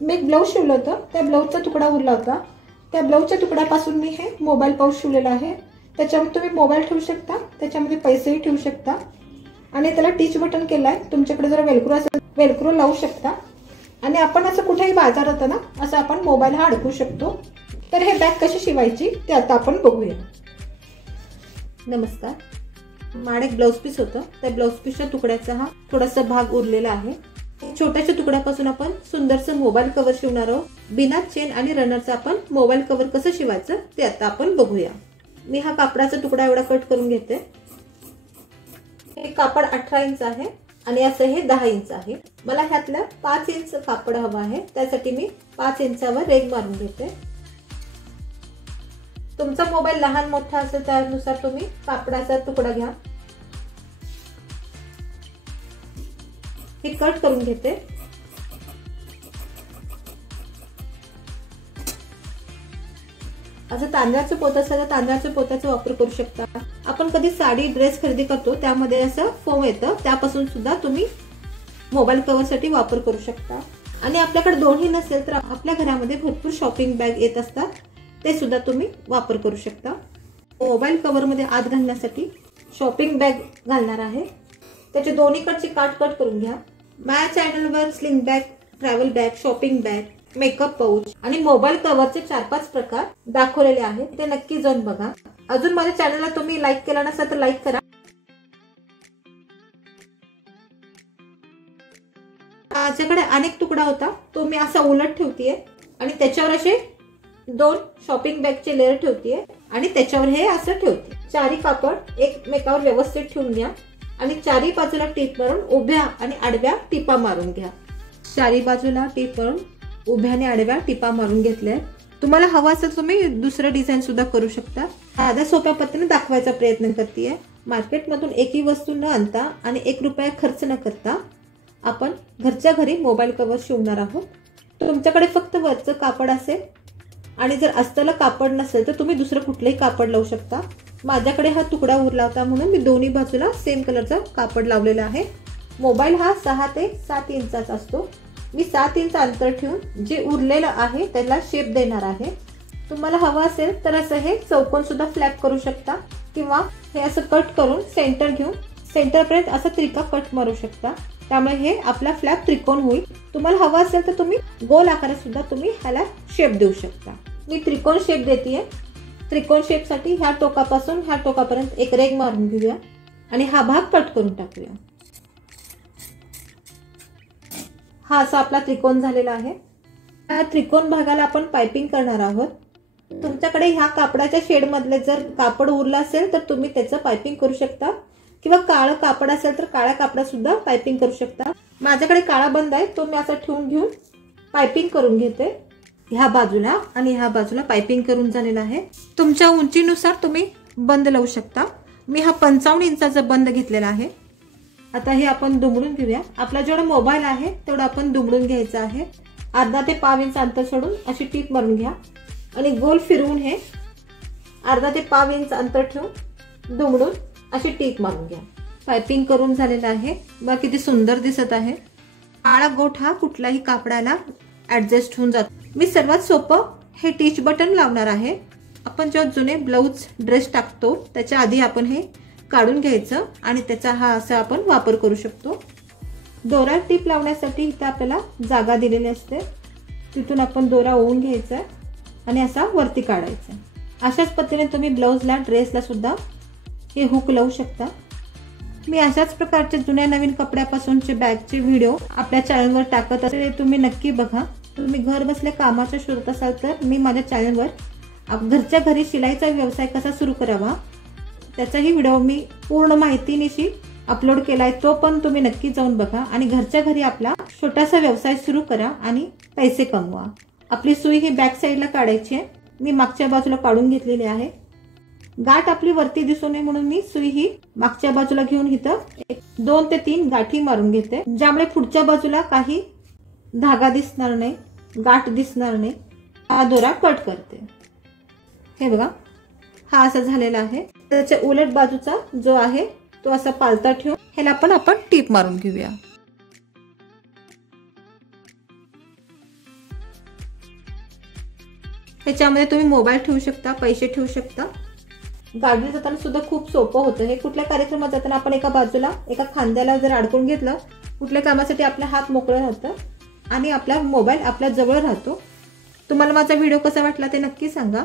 मी एक ब्लाऊज शिवलं होतं, त्या ब्लाऊजचा तुकडा उरला होता, त्या ब्लाऊजच्या तुकड्यापासून मी हे मोबाईल पाऊच शिवलेला आहे। त्याच्यामध्ये तुम्ही मोबाईल ठेवू शकता, त्याच्यामध्ये पैसेही ठेवू शकता आणि त्याला टीच बटन केलाय। तुमच्याकडे जर वेलक्रो असेल वेलक्रो लावू शकता आणि आपण असं कुठेही बाजारात ना असं आपण मोबाईल हा अडकवू शकतो। तर हे बॅग कशी शिवायची ते आता आपण बघूया। नमस्कार, माझ्याकडे एक ब्लाऊज पीस होतं, त्या ब्लाऊज पीसच्या तुकड्याचा हा थोडासा भाग उरलेला आहे। छोट्याशा तुकड्यापासून आपण सुंदरसं मोबाईल कव्हर शिवणार आहोत। बिना चेन आणि रनरचा आपण मोबाईल कव्हर कसं शिवायचं ते आता आपण बघूया। मी हा कापडाचा तुकडा एवढा कट करून घेते। हे कापड 18 इंच आहे आणि असं हे 10 इंच आहे। मला ह्यातलं 5 इंच कापड हवं आहे, त्यासाठी मी 5 इंचावर रेघ मारून घेते। तुमचा मोबाईल लहान मोठा असेल त्यानुसार तुम्ही कापडाचा तुकडा घ्या। हे कट करून घेते। असं तांदळाचं पोत असेल तर तांदळाच्या पोत्याचा वापर करू शकता। आपण कधी साडी ड्रेस खरेदी करतो त्यामध्ये असं फोम येतं, त्यापासून सुद्धा तुम्ही मोबाईल कव्हर साठी वापर करू शकता। आणि आपल्याकडे दोन्ही नसेल तर आपल्या घरामध्ये भरपूर शॉपिंग बॅग येत असतात, ते सुद्धा तुम्ही वापर करू शकता। मोबाईल कव्हर मध्ये आत घालण्यासाठी शॉपिंग बॅग घालणार आहे, त्याचे दोन्हीकडचे काट कट करून घ्या। माझ्या चॅनलवर sling bag, travel bag, shopping bag, makeup pouch आणि मोबाईल कव्हरचे 4-5 प्रकार दाखवलेले आहेत, ते नक्की जाऊन बघा। अजून माझ्या चॅनलला तुम्ही लाईक केला नसेल तर लाईक करा। माझ्याकडे अनेक तुकडा होता, तो मी असा उलट ठेवतेय आणि त्याच्यावर असे 2 शॉपिंग बॅगचे लेयर ठेवतेय आणि त्याच्यावर हे असं ठेवते। चारी कापड एकमेकावर व्यवस्थित ठेवून घ्या आणि चारी बाजूला टीप मारून उभ्या आणि आडव्या टिपा मारून घ्या। चारी बाजूला टीप मारून उभ्या आणि आडव्या टिपा मारून घेतल्या। तुम्हाला हवा असेल तुम्ही दुसरं डिझाईन सुद्धा करू शकता। साध्या सोप्या पद्धतीने दाखवायचा प्रयत्न करतेय। मार्केटमधून एकही वस्तू न आणता आणि 1 रुपया खर्च न करता आपण घरच्या घरी मोबाईल कव्हर शिवणार आहोत। तुमच्याकडे फक्त वरचं कापड असेल आणि जर अस्तर कापड नसेल तर तुम्ही दुसरं कुठलंही कापड लावू शकता। माझ्याकडे हा तुकडा उरला होता म्हणून मी दोन्ही बाजूला सेम कलरचा कापड लावलेला आहे। मोबाईल हा 6 ते 7 इंचाचा असतो। मी 7 इंच अंतर ठेवून जे उरलेलं आहे त्याला शेप देणार आहे। तुम्हाला हवं असेल तर असं हे चौकोन सुद्धा फ्लॅप करू शकता किंवा हे असं कट करून सेंटर घेऊन सेंटरपर्यंत असं त्रिका कट मारू शकता, त्यामुळे हे आपला फ्लॅप त्रिकोण होईल। तुम्हाला हवं असेल तर तुम्ही गोल आकारात सुद्धा तुम्ही ह्याला शेप देऊ शकता। मी त्रिकोण शेप देतेय। त्रिकोण शेप साठी ह्या टोकापासून ह्या टोकापर्यंत एक रेघ मारून घेऊया आणि हा भाग कट करून टाकूया। हा असा आपला त्रिकोण झालेला आहे। या त्रिकोण भागाला आपण पाइपिंग करणार आहोत। तुमच्याकडे ह्या कापडाच्या शेड मधले जर कापड उरलं असेल तर तुम्ही त्याचं पाइपिंग करू शकता किंवा काळं कापड असेल तर काळ्या कापडात सुद्धा पाइपिंग करू शकता। माझ्याकडे काळा बंद आहे, तो मी असा ठेवून घेऊन पाइपिंग करून घेते। ह्या बाजूला आणि ह्या बाजूला पाइपिंग करून झालेला आहे। तुमच्या उंचीनुसार तुम्ही बंद लावू शकता। मी हा 55 इंचाचा बंद घेतलेला आहे। आता हे आपण दुमडून घेऊया। आपला जेवढा मोबाईल आहे तेवढा आपण दुमडून घ्यायचा आहे। अर्धा ते पाव इंच अंतर सोडून अशी टीप मारून घ्या आणि गोल फिरवून हे अर्धा ते पाव इंच अंतर ठेवून दुमडून अशी टीप मारून घ्या। पाइपिंग करून झालेला आहे। बघा किती सुंदर दिसत आहे। काळा गोठ हा कुठलाही कापडाला ऍडजस्ट होऊन जातो। मी सर्वात सोपं हे टीच बटन लावणार आहे। आपण जेव्हा जुने ब्लाऊज ड्रेस टाकतो त्याच्या आधी आपण हे काढून घ्यायचं आणि त्याचा हा असा आपण वापर करू शकतो। दोरा टीप लावण्यासाठी इथे आपल्याला जागा दिलेली असते, तिथून आपण दोरा ओवून घ्यायचा आणि असा वरती काढायचा। अशाच पद्धतीने तुम्ही ब्लाऊजला ड्रेसला सुद्धा हे हुक लावू शकता। मी अशाच प्रकारचे जुन्या नवीन कपड्यापासूनचे बॅगचे व्हिडिओ आपल्या चॅनलवर टाकत असते, तुम्ही नक्की बघा। तुम्ही घर बसल्या कामाच्या शोधत असाल तर मी माझ्या चॅनलवर घरच्या घरी शिलाईचा व्यवसाय कसा सुरू करावा त्याचाही व्हिडिओ मी पूर्ण माहितीनिशी अपलोड केलाय, तो पण तुम्ही नक्की जाऊन बघा आणि घरच्या घरी आपला छोटासा व्यवसाय सुरू करा आणि पैसे कमवा। आपली सुई ही बॅक साईडला काढायची आहे। मी मागच्या बाजूला काढून घेतलेली आहे। गाठ आपली वरती दिसू नये म्हणून मी सुई ही मागच्या बाजूला घेऊन इथं 2 ते 3 गाठी मारून घेते, ज्यामुळे पुढच्या बाजूला काही धागा दिसणार नाही, गाठ दिसणार नाही। हा दोरा कट करते। हे बघा हा असा झालेला आहे। त्याच्या उलट बाजूचा जो आहे तो असा पालता ठेवून ह्याला पण आपण टीप मारून घेऊया। ह्याच्यामध्ये तुम्ही मोबाईल ठेवू शकता, पैसे ठेवू शकता. गाडीवर जाताना सुद्धा खूप सोपं होतं हे. कुठल्या कार्यक्रमात जाताना आपण एका बाजूला एका खांद्याला जर अडकून घेतलं, कुठल्या कामासाठी आपला हात मोकळं राहतं आणि आपला मोबाईल आपल्या जवळ राहतो. तुम्हाला माझा व्हिडिओ कसा वाटला ते नक्की सांगा.